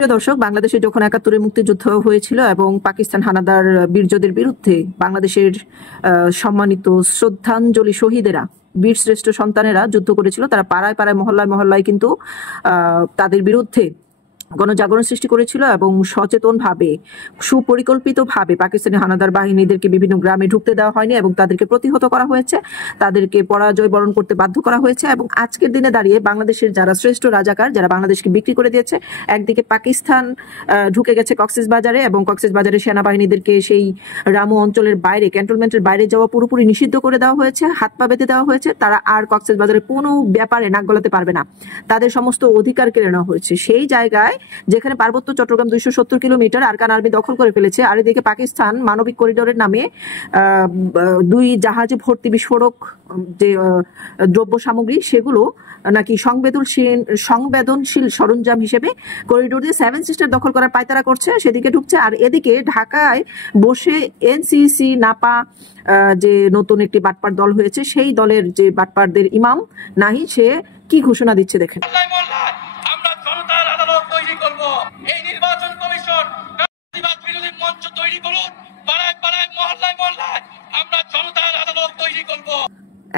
প্রিয় দর্শক, বাংলাদেশে যখন ৭১-এর মুক্তিযুদ্ধ হয়েছিল এবং পাকিস্তান হানাদার বীরযোদ্ধের বিরুদ্ধে বাংলাদেশের সম্মানিত শ্রদ্ধাঞ্জলি শহীদেরা, বীর শ্রেষ্ঠ সন্তানেরা যুদ্ধ করেছিল, তারা পাড়ায় পাড়ায় মহল্লায় মহল্লায় কিন্তু তাদের বিরুদ্ধে গণজাগরণ সৃষ্টি করেছিল এবং সচেতনভাবে সুপরিকল্পিতভাবে পাকিস্তানি হানাদার বাহিনীদেরকে বিভিন্ন গ্রামে ঢুকতে দেওয়া হয়নি এবং তাদেরকে প্রতিহত করা হয়েছে, তাদেরকে পরাজয় বরণ করতে বাধ্য করা হয়েছে। এবং আজকের দিনে দাঁড়িয়ে বাংলাদেশের যারা শ্রেষ্ঠ রাজাকার, যারা বাংলাদেশকে বিক্রি করে দিয়েছে, একদিকে পাকিস্তান ঢুকে গেছে কক্সবাজারে এবং কক্সবাজারের সেনাবাহিনীদেরকে সেই রামু অঞ্চলের বাইরে, ক্যান্টনমেন্টের বাইরে যাওয়া পুরোপুরি নিষিদ্ধ করে দেওয়া হয়েছে, হাত পা বেঁধে দেওয়া হয়েছে। তারা আর কক্সবাজারের কোনো ব্যাপারে নাক গলাতে পারবে না, তাদের সমস্ত অধিকার কেড়ে নেওয়া হয়েছে। সেই জায়গায় যেখানে পার্বত্য চট্টগ্রাম ২৭০ কিলোমিটার আরাকান আর্মি দখল করে ফেলেছে, আর এদিকে পাকিস্তান মানবিক করিডোরের নামে ২ জাহাজে ভর্তি বিস্ফোরক যে দ্রব্য সামগ্রী, সেগুলো নাকি সংবেদনশীল সরঞ্জাম হিসেবে করিডোর দিয়ে 7 সিস্টার দখল করার পায়তারা করছে, সেদিকে ঢুকছে। আর এদিকে ঢাকায় বসে এনসিসি নাপা যে নতুন একটি বাটপার দল হয়েছে, সেই দলের যে বাটপারদের ইমাম নাহি, সে কি ঘোষণা দিচ্ছে দেখেন। এই নির্বাচন কমিশন বিরোধী মঞ্চ তৈরি করুন, পাড়ায় পাড়ায় মহল্লায় মহল্লায় আমরা জনতার আদালত তৈরি করব।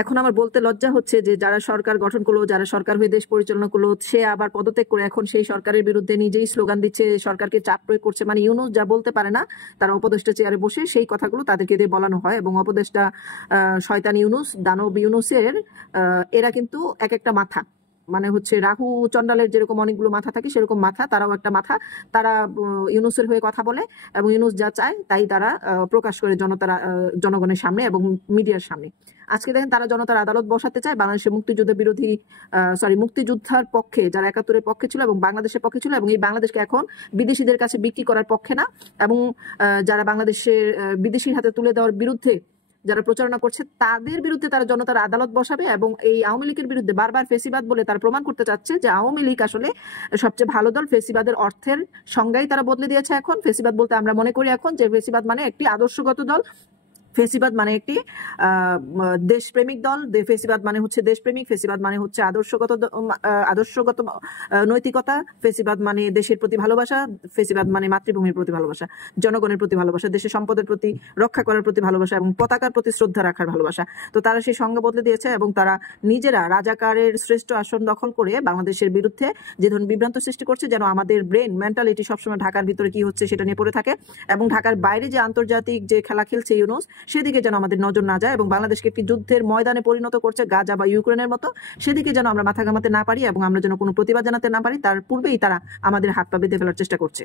এখন আমার বলতে লজ্জা হচ্ছে যে যারা সরকার গঠন করলো, যারা সরকার হয়ে দেশ পরিচালনা করলো, সে আবার পদত্যাগ করে এখন সেই সরকারের বিরুদ্ধে নিজেই স্লোগান দিচ্ছে, সরকারকে চাপ প্রয়োগ করছে। মানে ইউনূস যা বলতে পারে না, তারা উপদেষ্টা চেয়ারে বসে সেই কথাগুলো তাদেরকে দিয়ে বলানো হয়। এবং উপদেষ্টা শয়তান ইউনূস, দানব ইউনূসের এরা কিন্তু এক একটা মাথা, মানে হচ্ছে রাহু চন্ডালের যেরকম অনেকগুলো মাথা থাকে সেরকম মাথা, তারাও একটা মাথা। তারা ইউনূসের হয়ে কথা বলে এবং ইউনূস যা চায় তাই তারা প্রকাশ করে জনগণের সামনে এবং মিডিয়ার সামনে। আজকে দেখেন তারা জনতার আদালত বসাতে চায় বাংলাদেশের মুক্তিযোদ্ধার পক্ষে, যারা ৭১-এর পক্ষে ছিল এবং বাংলাদেশের পক্ষে ছিল, এবং এই বাংলাদেশকে এখন বিদেশিদের কাছে বিক্রি করার পক্ষে না। এবং যারা বাংলাদেশের বিদেশির হাতে তুলে দেওয়ার বিরুদ্ধে যারা প্রচারণা করছে, তাদের বিরুদ্ধে তারা জনতার আদালত বসাবে। এবং এই আওয়ামী লীগের বিরুদ্ধে বারবার ফেসিবাদ বলে তারা প্রমাণ করতে চাচ্ছে যে আওয়ামী লীগ আসলে সবচেয়ে ভালো দল। ফেসিবাদের অর্থের সংজ্ঞাই তারা বদলে দিয়েছে। এখন ফেসিবাদ বলতে আমরা মনে করি এখন যে ফেসিবাদ মানে একটি আদর্শগত দল, ফেসিবাদ মানে একটি দেশপ্রেমিক দল, ফেসিবাদ মানে হচ্ছে দেশপ্রেমিক, ফেসিবাদ মানে হচ্ছে আদর্শগত নৈতিকতা, ফেসিবাদ মানে দেশের প্রতি ভালোবাসা, ফেসিবাদ মানে মাতৃভূমির প্রতি ভালোবাসা, জনগণের প্রতি ভালোবাসা, দেশের সম্পদের প্রতি রক্ষা করার প্রতি ভালোবাসা এবং পতাকার প্রতি শ্রদ্ধা রাখার ভালোবাসা। তো তারা সেই সংজ্ঞা বদলে দিয়েছে এবং তারা নিজেরা রাজাকারের শ্রেষ্ঠ আসন দখল করে বাংলাদেশের বিরুদ্ধে যে ধরনের বিভ্রান্ত সৃষ্টি করছে, যেন আমাদের ব্রেন মেন্টালিটি সবসময় ঢাকার ভিতরে কি হচ্ছে সেটা নিয়ে পড়ে থাকে এবং ঢাকার বাইরে যে আন্তর্জাতিক যে খেলা খেলছে ইউনূস, সেদিকে যেন আমাদের নজর না যায় এবং বাংলাদেশকে একটি যুদ্ধের ময়দানে পরিণত করছে গাজা বা ইউক্রেনের মতো, সেদিকে যেন আমরা মাথা ঘামাতে না পারি এবং আমরা যেন কোনো প্রতিবাদ জানাতে না পারি, তার পূর্বেই তারা আমাদের হাত পা বেঁধে ফেলার চেষ্টা করছে।